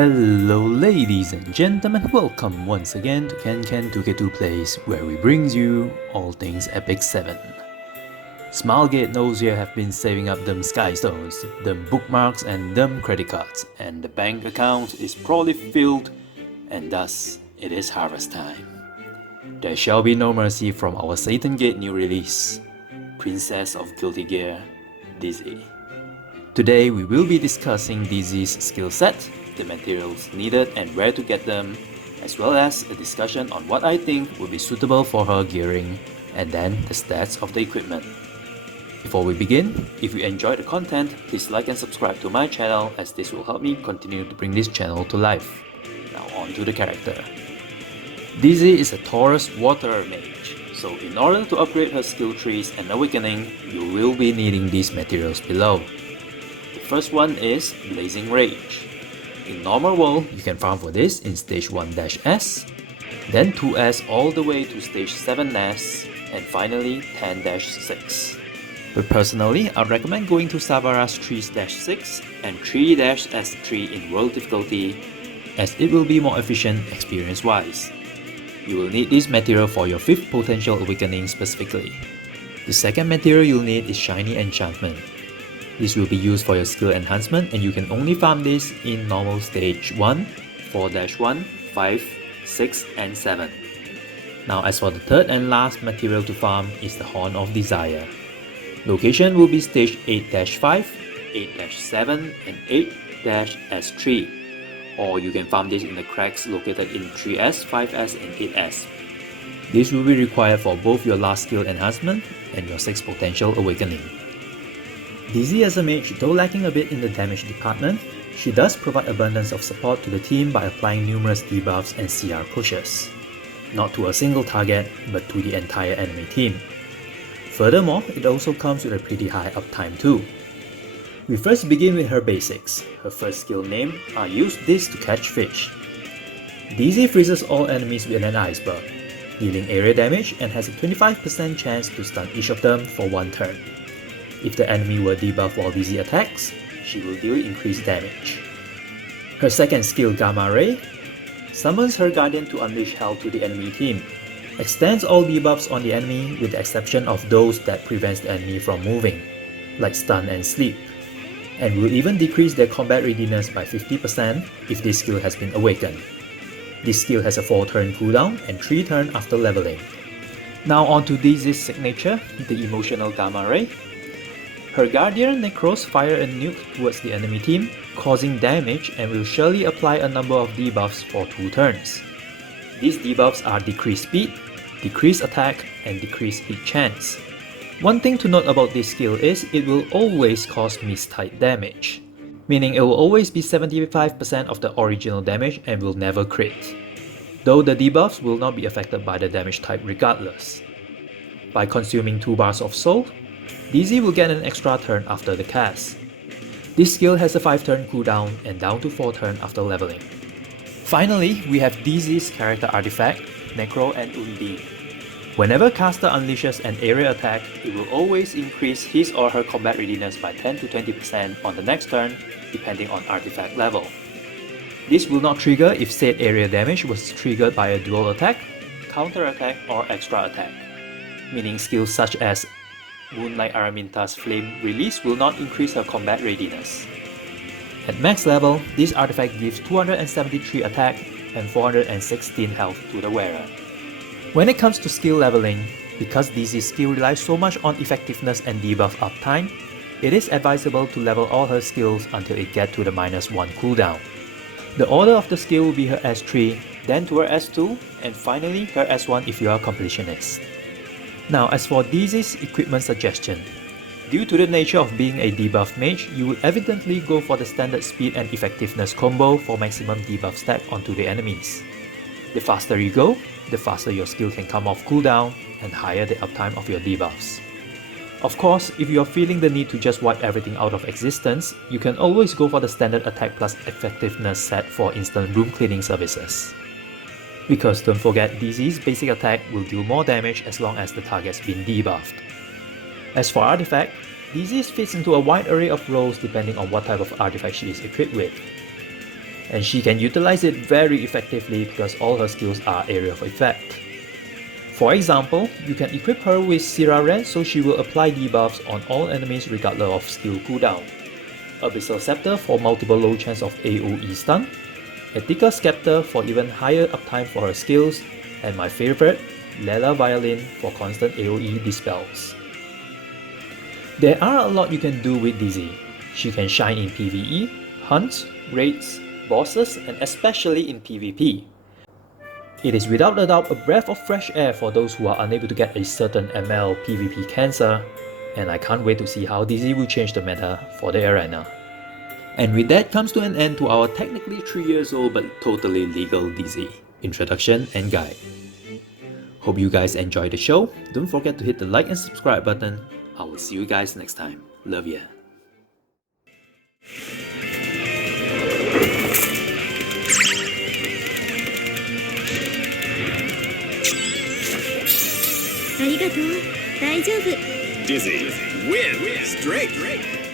Hello ladies and gentlemen, welcome once again to Ken 2K2 Plays, where we brings you all things EpicSeven. Smilegate knows you have been saving up them sky stones, them bookmarks and them credit cards, and the bank account is probably filled, and thus it is harvest time. There shall be no mercy from our Satan Gate new release, Princess of Guilty Gear, Dizzy. Today we will be discussing Dizzy's skill set, the materials needed and where to get them, as well as a discussion on what I think would be suitable for her gearing, and then the stats of the equipment. Before we begin, if you enjoyed the content, please like and subscribe to my channel, as this will help me continue to bring this channel to life. Now on to the character. Dizzy is a Taurus water mage, so in order to upgrade her skill trees and awakening, you will be needing these materials below. The first one is Blazing Rage. In normal world, you can farm for this in stage 1-S, then 2S all the way to stage 7S, and finally 10-6. But personally, I recommend going to Savara's 3-6 and 3-S3 in world difficulty, as it will be more efficient experience wise. You will need this material for your 5th potential awakening specifically. The second material you'll need is Shiny Enchantment. This will be used for your skill enhancement, and you can only farm this in normal stage 1, 4-1, 5, 6 and 7. Now as for the third and last material to farm is the Horn of Desire. Location will be stage 8-5, 8-7 and 8-S3, or you can farm this in the cracks located in 3S, 5S and 8S. This will be required for both your last skill enhancement and your 6th potential awakening. Dizzy as a mage, though lacking a bit in the damage department, she does provide abundance of support to the team by applying numerous debuffs and CR pushes. Not to a single target, but to the entire enemy team. Furthermore, it also comes with a pretty high uptime too. We first begin with her basics. Her first skill name are use this to catch fish. Dizzy freezes all enemies with an iceberg, dealing area damage and has a 25% chance to stun each of them for 1 turn. If the enemy were debuffed while Dizzy attacks, she will deal increased damage. Her second skill, Gamma Ray, summons her Guardian to unleash hell to the enemy team, extends all debuffs on the enemy with the exception of those that prevents the enemy from moving, like stun and sleep, and will even decrease their combat readiness by 50% if this skill has been awakened. This skill has a 4-turn cooldown and 3 turns after leveling. Now on to Dizzy's signature, the Emotional Gamma Ray. Her Guardian Necros fire a nuke towards the enemy team, causing damage, and will surely apply a number of debuffs for 2 turns. These debuffs are decreased speed, decreased attack, and decreased hit chance. One thing to note about this skill is it will always cause mistype damage, meaning it will always be 75% of the original damage and will never crit, though the debuffs will not be affected by the damage type regardless. By consuming 2 bars of soul, Dizzy will get an extra turn after the cast. This skill has a 5-turn cooldown and down to 4 turns after leveling. Finally, we have Dizzy's character artifact, Necro and Undi. Whenever caster unleashes an area attack, it will always increase his or her combat readiness by 10 to 20% on the next turn, depending on artifact level. This will not trigger if said area damage was triggered by a dual attack, counter attack or extra attack, meaning skills such as Moonlight Araminta's Flame Release will not increase her combat readiness. At max level, this artifact gives 273 attack and 416 health to the wearer. When it comes to skill leveling, because Dizzy's skill relies so much on effectiveness and debuff uptime, it is advisable to level all her skills until it gets to the -1 cooldown. The order of the skill will be her S3, then to her S2, and finally her S1 if you are a completionist. Now as for Dizzy's equipment suggestion, due to the nature of being a debuff mage, you will evidently go for the standard speed and effectiveness combo for maximum debuff stack onto the enemies. The faster you go, the faster your skill can come off cooldown and higher the uptime of your debuffs. Of course, if you are feeling the need to just wipe everything out of existence, you can always go for the standard attack plus effectiveness set for instant room cleaning services. Because don't forget, Dizzy's basic attack will deal more damage as long as the target's been debuffed. As for artifact, Dizzy fits into a wide array of roles depending on what type of artifact she is equipped with. and she can utilize it very effectively because all her skills are area of effect. For example, you can equip her with Syrah Red so she will apply debuffs on all enemies regardless of skill cooldown, Abyssal Scepter for multiple low chance of AoE stun, Etika Scepter for even higher uptime for her skills, and my favorite, Lela Violin for constant AoE dispels. There are a lot you can do with Dizzy. She can shine in PvE, hunts, raids, bosses, and especially in PvP. It is without a doubt a breath of fresh air for those who are unable to get a certain ML PvP cancer, and I can't wait to see how Dizzy will change the meta for the arena. And with that comes to an end to our technically 3 years old but totally legal Dizzy introduction and guide. Hope you guys enjoyed the show. Don't forget to hit the like and subscribe button. I will see you guys next time. Love ya. ありがとう。大丈夫。Dizzy, win, straight.